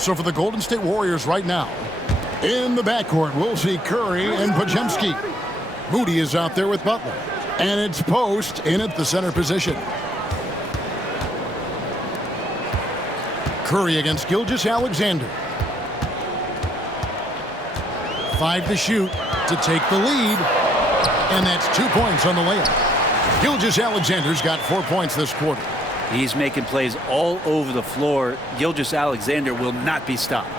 So for the Golden State Warriors right now, in the backcourt, we'll see Curry and Podziemski. Moody is out there with Butler. And it's Post in at the center position. Curry against Gilgeous-Alexander. 5 to shoot to take the lead. And that's 2 points on the layup. Gilgeous-Alexander's got 4 points this quarter. He's making plays all over the floor. Gilgeous-Alexander will not be stopped.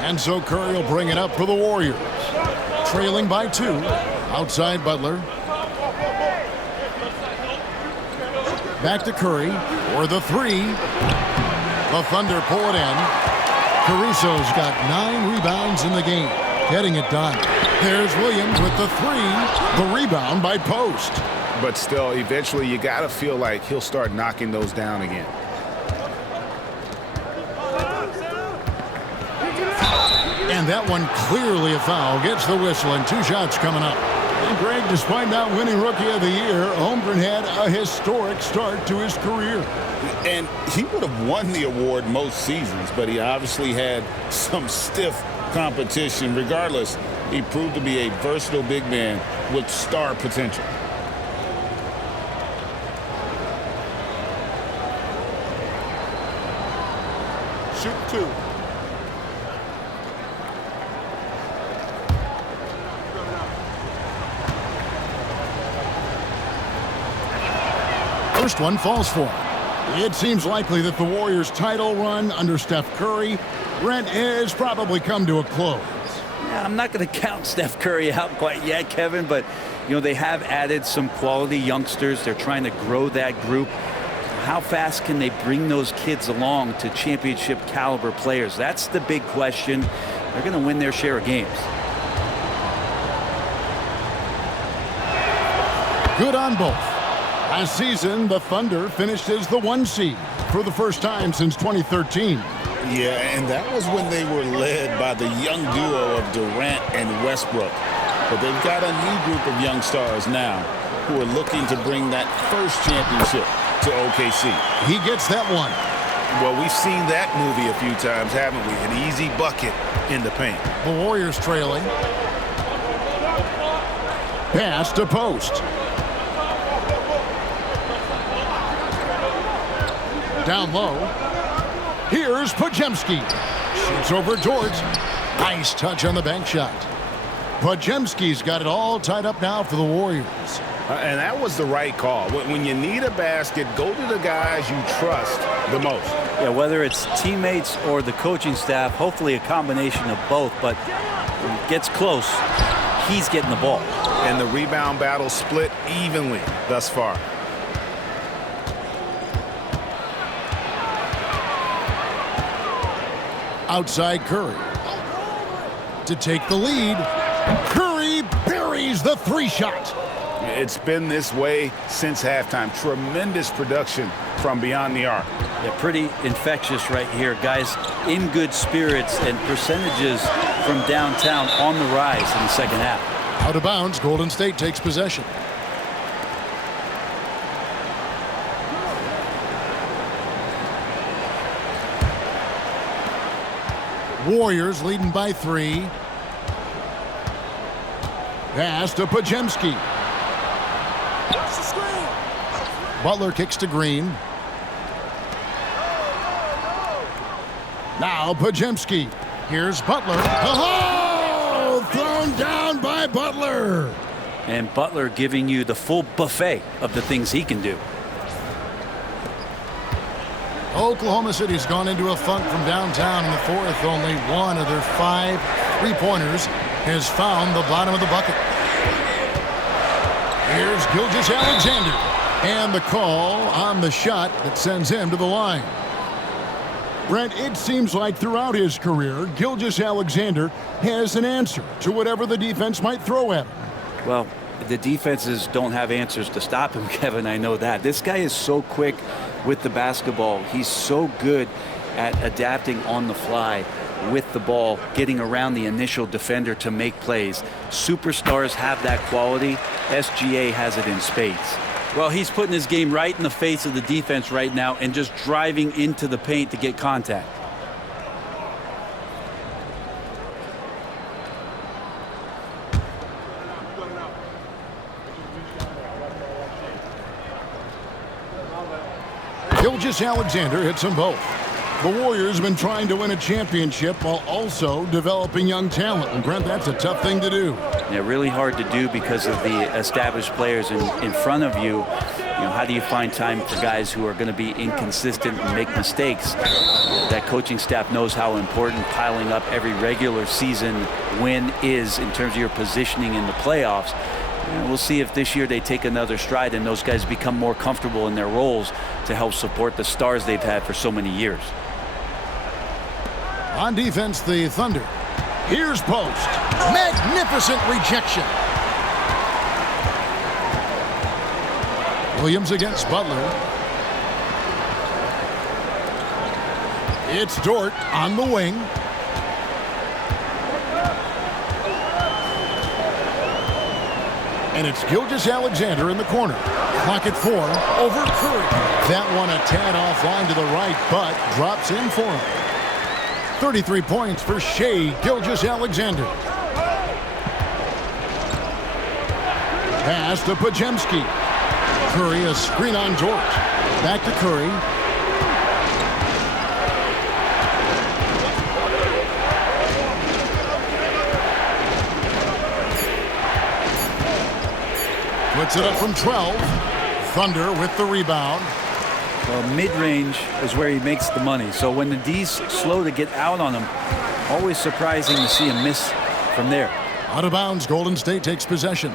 And so Curry will bring it up for the Warriors. Trailing by 2. Outside Butler. Back to Curry for the 3. The Thunder pull it in. Caruso's got 9 rebounds in the game. Getting it done. There's Williams with the 3. The rebound by Post. But still, eventually you got to feel like he'll start knocking those down again. And that one clearly a foul. Gets the whistle and 2 shots coming up. And Greg, despite not winning Rookie of the Year, Holmgren had a historic start to his career. And he would have won the award most seasons, but he obviously had some stiff competition. Regardless, he proved to be a versatile big man with star potential. Shoot 2. First one falls for him. It seems likely that the Warriors' title run under Steph Curry, Brent, has probably come to a close. Yeah, I'm not going to count Steph Curry out quite yet, Kevin, but they have added some quality youngsters. They're trying to grow that group. How fast can they bring those kids along to championship caliber players? That's the big question. They're going to win their share of games. Good on both. Last season, the Thunder finished as the 1 seed for the first time since 2013. Yeah, and that was when they were led by the young duo of Durant and Westbrook. But they've got a new group of young stars now who are looking to bring that first championship to OKC. He gets that one. Well, we've seen that movie a few times, haven't we? An easy bucket in the paint. The Warriors trailing. Pass to Post. Down low. Here's Podziemski. Shoots over George. Nice touch on the bank shot. Podziemski's got it all tied up now for the Warriors. And that was the right call. When you need a basket, go to the guys you trust the most. Yeah, whether it's teammates or the coaching staff, hopefully a combination of both. But when it gets close, he's getting the ball. And the rebound battle split evenly thus far. Outside Curry. To take the lead. Curry buries the 3-shot. It's been this way since halftime. Tremendous production from beyond the arc. Yeah, pretty infectious right here. Guys in good spirits and percentages from downtown on the rise in the second half. Out of bounds, Golden State takes possession. Warriors leading by 3. Pass to Podziemski. Butler kicks to Green. Now Podziemski. Here's Butler. Oh! Thrown down by Butler. And Butler giving you the full buffet of the things he can do. Oklahoma City's gone into a funk from downtown in the fourth. Only one of their 5 3-pointers has found the bottom of the bucket. Here's Gilgeous-Alexander. And the call on the shot that sends him to the line. Brent, it seems like throughout his career, Gilgeous-Alexander has an answer to whatever the defense might throw at him. Well, the defenses don't have answers to stop him, Kevin. I know that. This guy is so quick with the basketball. He's so good at adapting on the fly with the ball, getting around the initial defender to make plays. Superstars have that quality. SGA has it in spades. Well, he's putting his game right in the face of the defense right now and just driving into the paint to get contact. Gilgeous-Alexander hits them both. The Warriors have been trying to win a championship while also developing young talent. And Brent, that's a tough thing to do. Yeah, really hard to do because of the established players in front of you. You know, how do you find time for guys who are going to be inconsistent and make mistakes? That coaching staff knows how important piling up every regular season win is in terms of your positioning in the playoffs. And we'll see if this year they take another stride and those guys become more comfortable in their roles to help support the stars they've had for so many years. On defense, the Thunder. Here's post. Magnificent rejection. Williams against Butler. It's Dort on the wing. And it's Gilgeous-Alexander in the corner. Clock at 4 over Curry. That one a tad offline to the right, but drops in for him. 33 points for Shai Gilgeous-Alexander. Pass to Pajemski. Curry, a screen on Dort. Back to Curry. Puts it up from 12. Thunder with the rebound. Well, mid-range is where he makes the money. So when the D's slow to get out on him, always surprising to see him miss from there. Out of bounds, Golden State takes possession.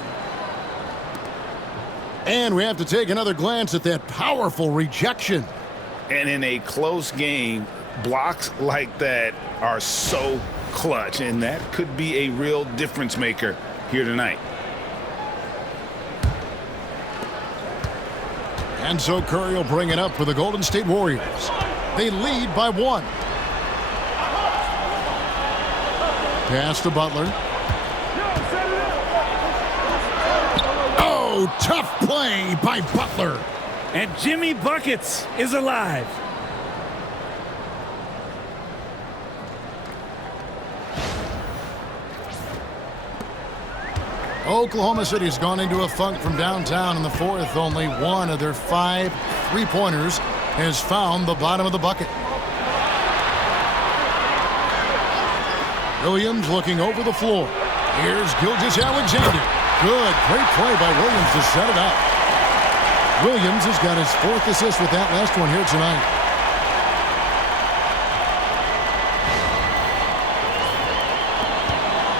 And we have to take another glance at that powerful rejection. And in a close game, blocks like that are so clutch, and that could be a real difference maker here tonight. And so Curry will bring it up for the Golden State Warriors. They lead by 1. Pass to Butler. Oh, tough play by Butler. And Jimmy Buckets is alive. Oklahoma City's gone into a funk from downtown in the fourth. Only one of their 5 three-pointers has found the bottom of the bucket. Williams looking over the floor. Here's Gilgeous-Alexander. Good, great play by Williams to set it up. Williams has got his 4th assist with that last one here tonight.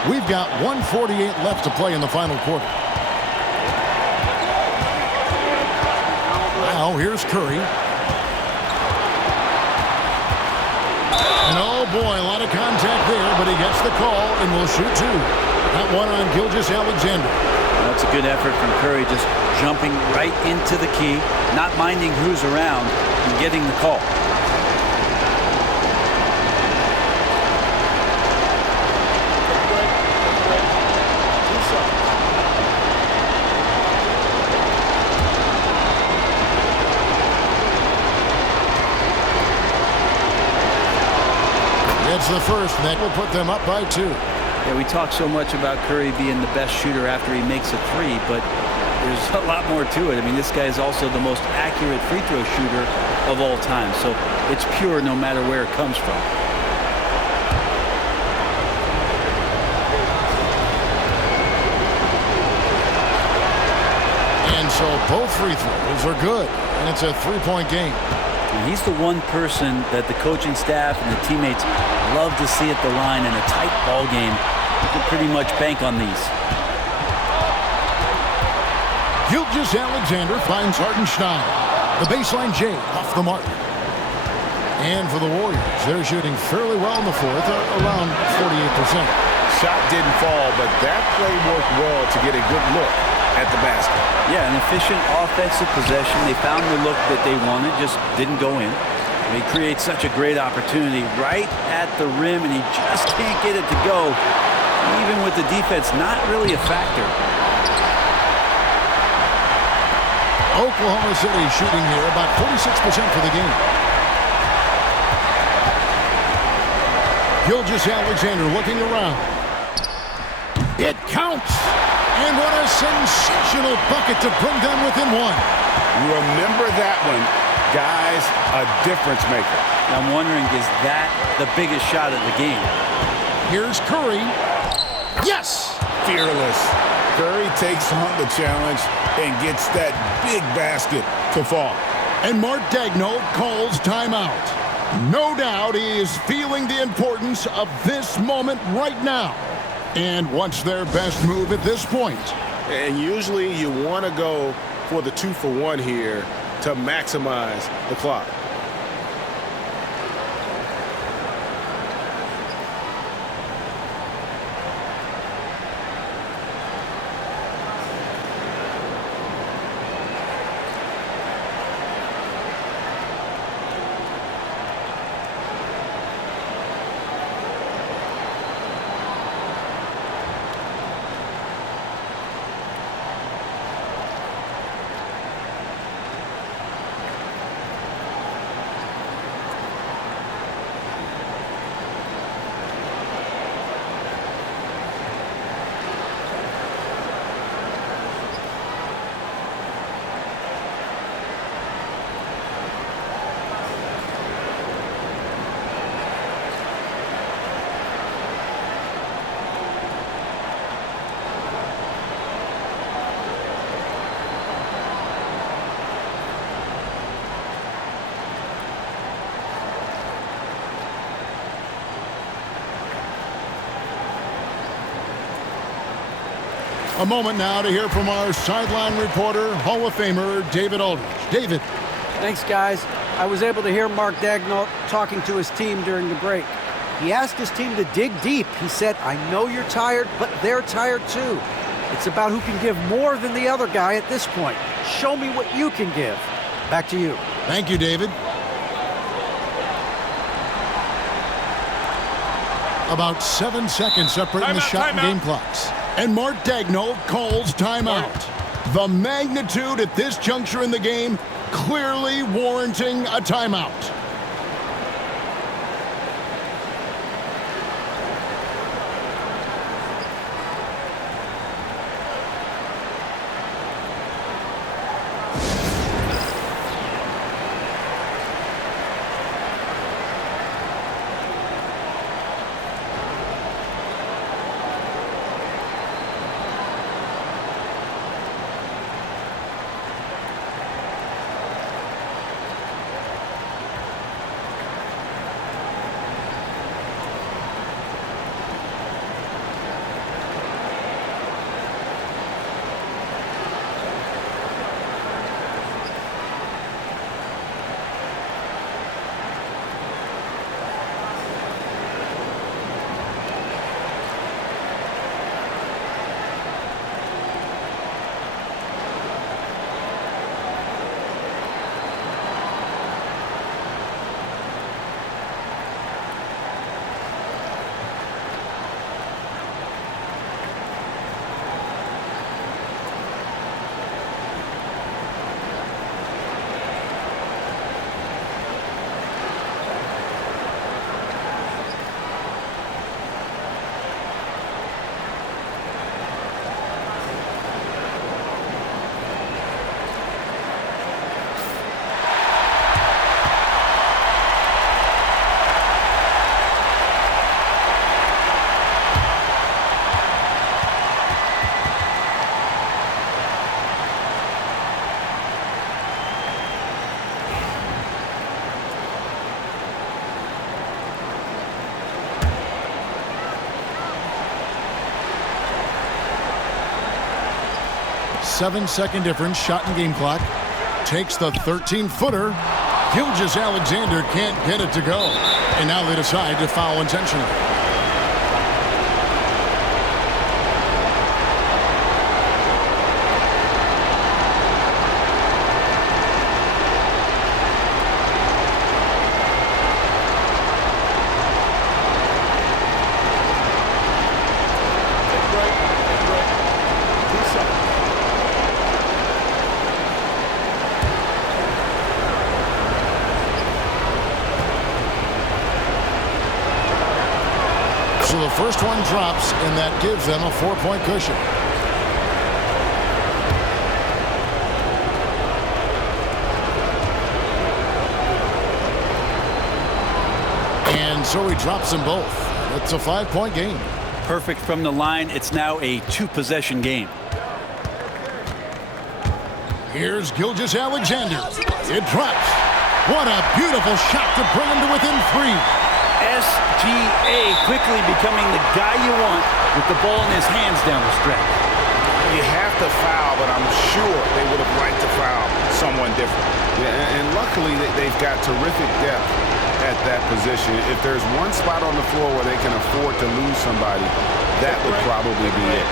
We've got 1:48 left to play in the final quarter. Now here's Curry. And oh boy, a lot of contact there, but he gets the call and will shoot 2. That one on Gilgeous-Alexander. That's a good effort from Curry, just jumping right into the key, not minding who's around, and getting the call. It's the first, and that will put them up by 2. Yeah, we talk so much about Curry being the best shooter after he makes a 3, but there's a lot more to it. I mean, this guy is also the most accurate free throw shooter of all time, so it's pure no matter where it comes from. And so both free throws are good, and it's a 3-point game. And he's the one person that the coaching staff and the teammates love to see at the line in a tight ball game. You can pretty much bank on these. Gilgeous-Alexander finds Hartenstein. The baseline J off the mark. And for the Warriors, they're shooting fairly well in the fourth, around 48%. Shot didn't fall, but that play worked well to get a good look at the basket. Yeah, an efficient offensive possession. They found the look that they wanted, just didn't go in. He creates such a great opportunity right at the rim, and he just can't get it to go. Even with the defense, not really a factor. Oklahoma City shooting here about 46% for the game. Gilgeous-Alexander looking around. It counts. And what a sensational bucket to bring them within one. Remember that one. Guys, a difference maker. I'm wondering, is that the biggest shot of the game? Here's Curry. Yes! Fearless. Curry takes on the challenge and gets that big basket to fall. And Mark Daigneault calls timeout. No doubt he is feeling the importance of this moment right now. And what's their best move at this point? And usually you want to go for the 2-for-1 here to maximize the clock. A moment now to hear from our sideline reporter, Hall of Famer David Aldridge. David. Thanks, guys. I was able to hear Mark Daigneault talking to his team during the break. He asked his team to dig deep. He said, I know you're tired, but they're tired too. It's about who can give more than the other guy at this point. Show me what you can give. Back to you. Thank you, David. About 7 seconds separating the shot and game clocks. And Mark Daigneault calls timeout. The magnitude at this juncture in the game clearly warranting a timeout. Seven-second difference, shot and game clock. Takes the 13-footer. Gilgeous-Alexander can't get it to go. And now they decide to foul intentionally. So the first one drops, and that gives them a 4-point cushion. And so he drops them both. It's a 5-point game. Perfect from the line. It's now a 2-possession game. Here's Gilgeous-Alexander. It drops. What a beautiful shot to bring him to within 3. SGA quickly becoming the guy you want with the ball in his hands down the stretch. You have to foul, but I'm sure they would have liked to foul someone different. Yeah, and luckily they've got terrific depth at that position. If there's one spot on the floor where they can afford to lose somebody, that would probably be it.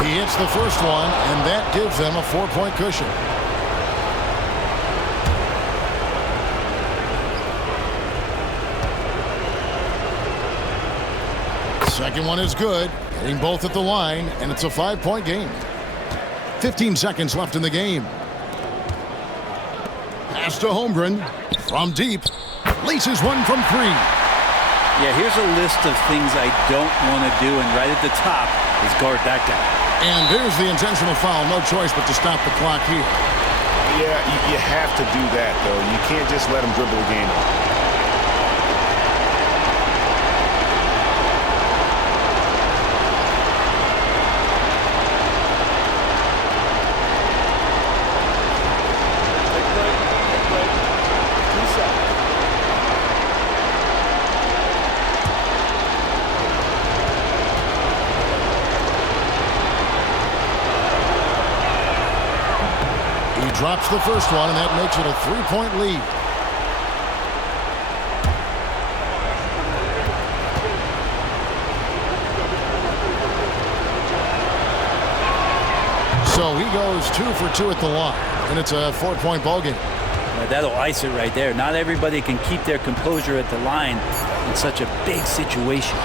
He hits the first one, and that gives them a 4-point cushion. Second one is good, hitting both at the line, and it's a 5-point game. 15 seconds left in the game. Pass to Holmgren from deep. Laces one from 3. Yeah, here's a list of things I don't want to do, and right at the top is guard that guy. And there's the intentional foul. No choice but to stop the clock here. Yeah, you have to do that, though. You can't just let them dribble the game. Drops the first one, and that makes it a 3-point lead. So he goes 2 for 2 at the line, and it's a 4-point ball game. That'll ice it right there. Not everybody can keep their composure at the line in such a big situation.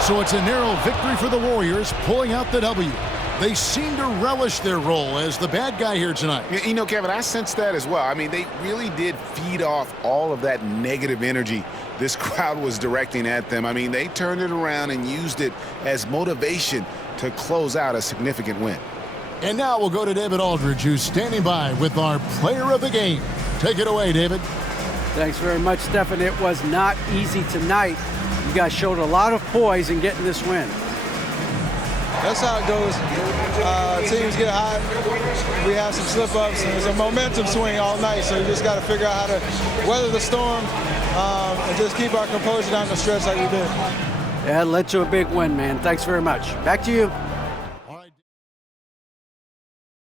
So it's a narrow victory for the Warriors, pulling out the W. They seem to relish their role as the bad guy here tonight. You know, Kevin, I sense that as well. I mean, they really did feed off all of that negative energy this crowd was directing at them. I mean, they turned it around and used it as motivation to close out a significant win. And now we'll go to David Aldridge, who's standing by with our player of the game. Take it away, David. Thanks very much, Stephen. It was not easy tonight. You guys showed a lot of poise in getting this win. That's how it goes. Teams get hot. We have some slip-ups. There's a momentum swing all night, so you just got to figure out how to weather the storm and just keep our composure down the stretch like we did. Yeah, it led to a big win, man. Thanks very much. Back to you.